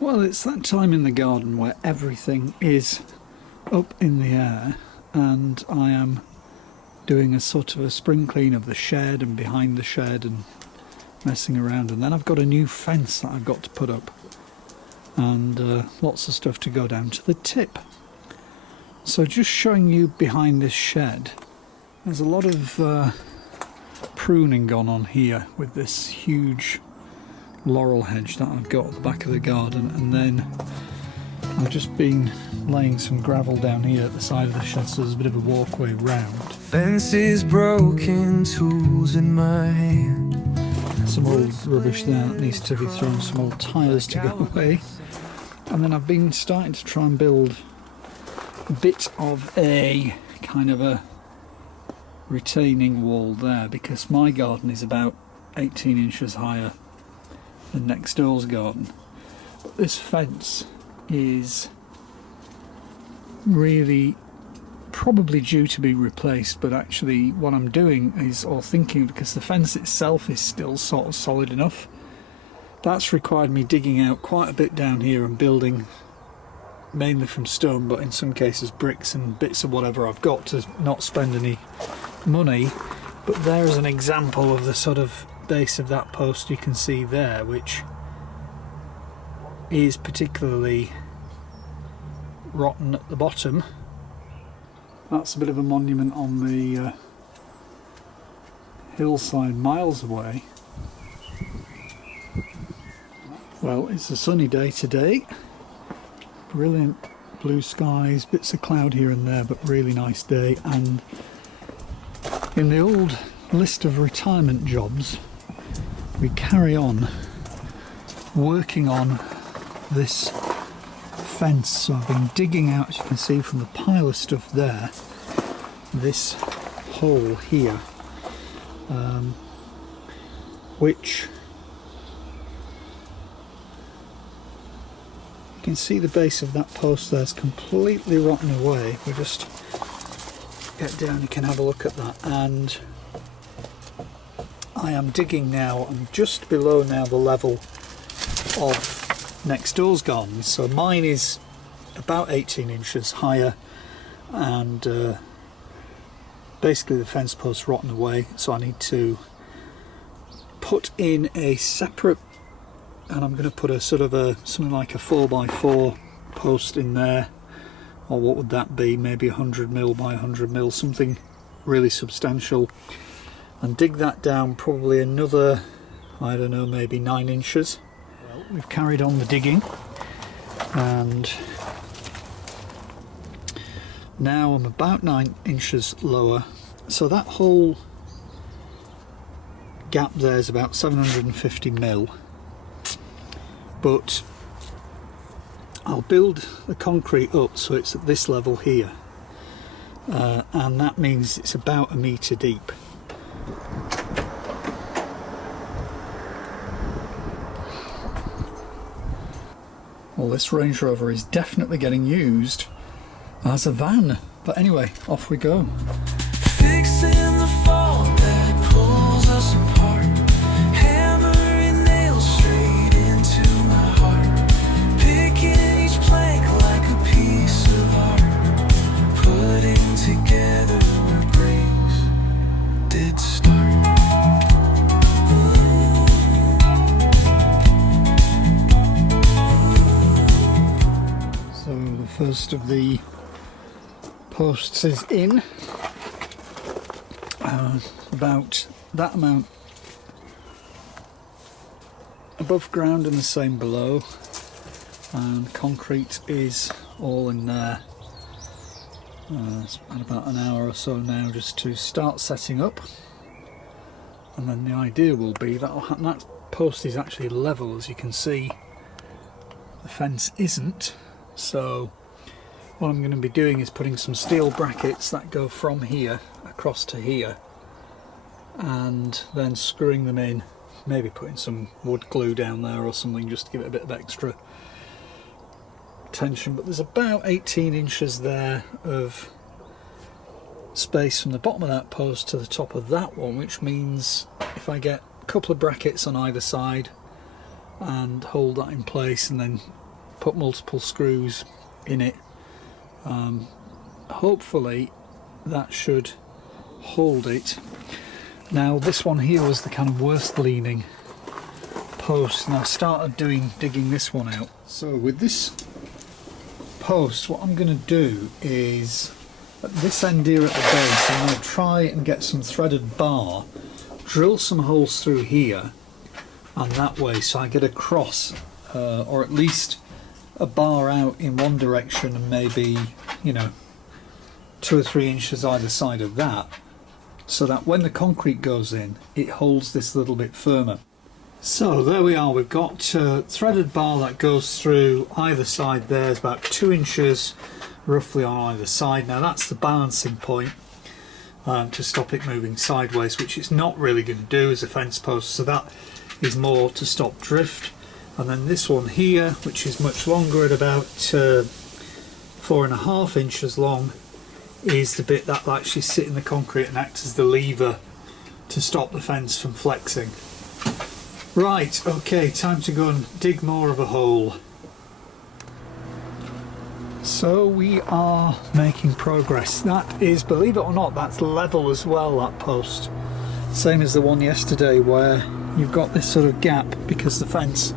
Well, it's that time in the garden where everything is up in the air, and I am doing a sort of a spring clean of the shed and behind the shed and messing around, and then I've got a new fence that I've got to put up and lots of stuff to go down to the tip. So just showing you behind this shed, there's a lot of pruning gone on here with this huge laurel hedge that I've got at the back of the garden, and then I've just been laying some gravel down here at the side of the shed so there's a bit of a walkway round. Fence is broken, tools in my hand. Some old rubbish there that needs to be thrown, some old tyres to go away. And then I've been starting to try and build a bit of a kind of a retaining wall there, because my garden is about 18 inches higher than next door's garden. But this fence is really probably due to be replaced, but actually what I'm doing is, or thinking, because the fence itself is still sort of solid enough, that's required me digging out quite a bit down here and building mainly from stone, but in some cases bricks and bits of whatever I've got to not spend any money. But there's an example of the sort of base of that post you can see there, which is particularly rotten at the bottom. That's a bit of a monument on the hillside miles away. Well, it's a sunny day today, brilliant blue skies, bits of cloud here and there, but really nice day. And in the old list of retirement jobs, we carry on working on this fence. So I've been digging out, as you can see from the pile of stuff there, this hole here, which you can see the base of that post there is completely rotten away. We just get down, you can have a look at that. And I am digging now, I'm just below now the level of next door's garden. So mine is about 18 inches higher, and basically the fence post's rotten away, so I need to put in a separate, and I'm going to put a sort of a something like a 4x4 post in there, or what would that be, maybe 100mm by 100mm, something really substantial, and dig that down probably another, I don't know, maybe 9 inches. Well, we've carried on the digging, and now I'm about 9 inches lower. So that whole gap there is about 750mm, but I'll build the concrete up so it's at this level here, and that means it's about 1 metre deep. Well, this Range Rover is definitely getting used as a van, but anyway, off we go. Fixing the fault that pulls us apart, hammering nails straight into my heart, picking each plank like a piece of art, putting together where breaks did start. So the first of the posts is in, about that amount above ground and the same below, and concrete is all in there. It's had about an hour or so now just to start setting up, and then the idea will be that post is actually level, as you can see. The fence isn't, so what I'm going to be doing is putting some steel brackets that go from here across to here, and then screwing them in, maybe putting some wood glue down there or something just to give it a bit of extra tension. But there's about 18 inches there of space from the bottom of that post to the top of that one, which means if I get a couple of brackets on either side and hold that in place and then put multiple screws in it. Hopefully that should hold it. Now this one here was the kind of worst leaning post, and I started digging this one out. So with this post, what I'm going to do is at this end here at the base, I'm going to try and get some threaded bar, drill some holes through here and that way, so I get a cross or at least a bar out in one direction and maybe, you know, 2 or 3 inches either side of that, so that when the concrete goes in it holds this a little bit firmer. So there we are, we've got threaded bar that goes through either side. There's about 2 inches roughly on either side. Now that's the balancing point to stop it moving sideways, which it's not really going to do as a fence post, so that is more to stop drift. And then this one here, which is much longer at about 4.5 inches long, is the bit that will actually sit in the concrete and act as the lever to stop the fence from flexing. Right, okay, time to go and dig more of a hole. So we are making progress. That is, believe it or not, that's level as well, that post. Same as the one yesterday where you've got this sort of gap because the fence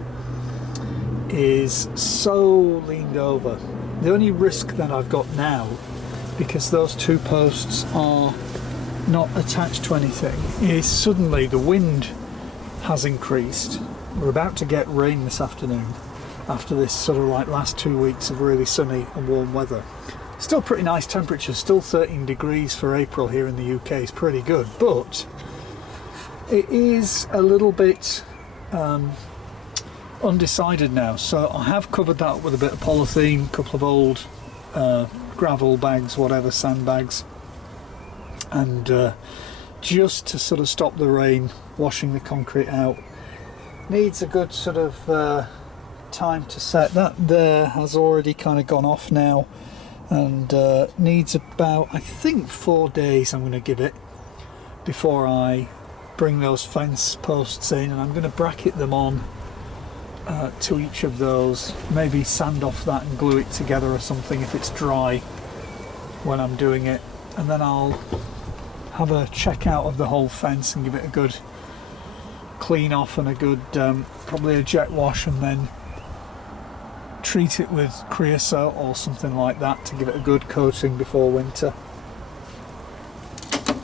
is so leaned over. The only risk that I've got now, because those 2 posts are not attached to anything, is suddenly the wind has increased. We're about to get rain this afternoon after this sort of like last 2 weeks of really sunny and warm weather. Still pretty nice temperature, still 13 degrees for April here in the UK is pretty good, but it is a little bit undecided now. So I have covered that up with a bit of polythene, a couple of old gravel bags, whatever, sandbags, and just to sort of stop the rain washing the concrete out. Needs a good sort of time to set. That there has already kind of gone off now, and needs about, I think, 4 days I'm going to give it before I bring those fence posts in, and I'm going to bracket them on to each of those, maybe sand off that and glue it together or something if it's dry when I'm doing it, and then I'll have a check out of the whole fence and give it a good clean off and a good probably a jet wash, and then treat it with creosote or something like that to give it a good coating before winter.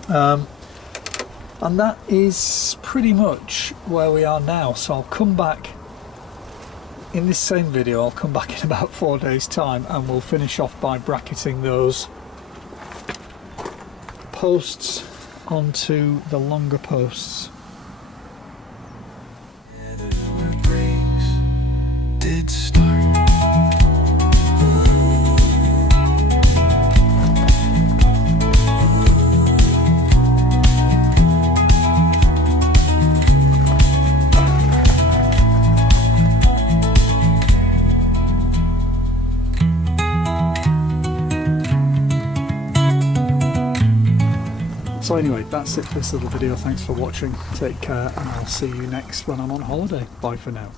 And that is pretty much where we are now. So I'll come back in this same video, I'll come back in about 4 days time and we'll finish off by bracketing those posts onto the longer posts. Did start. So anyway, that's it for this little video. Thanks for watching. Take care, and I'll see you next when I'm on holiday. Bye for now.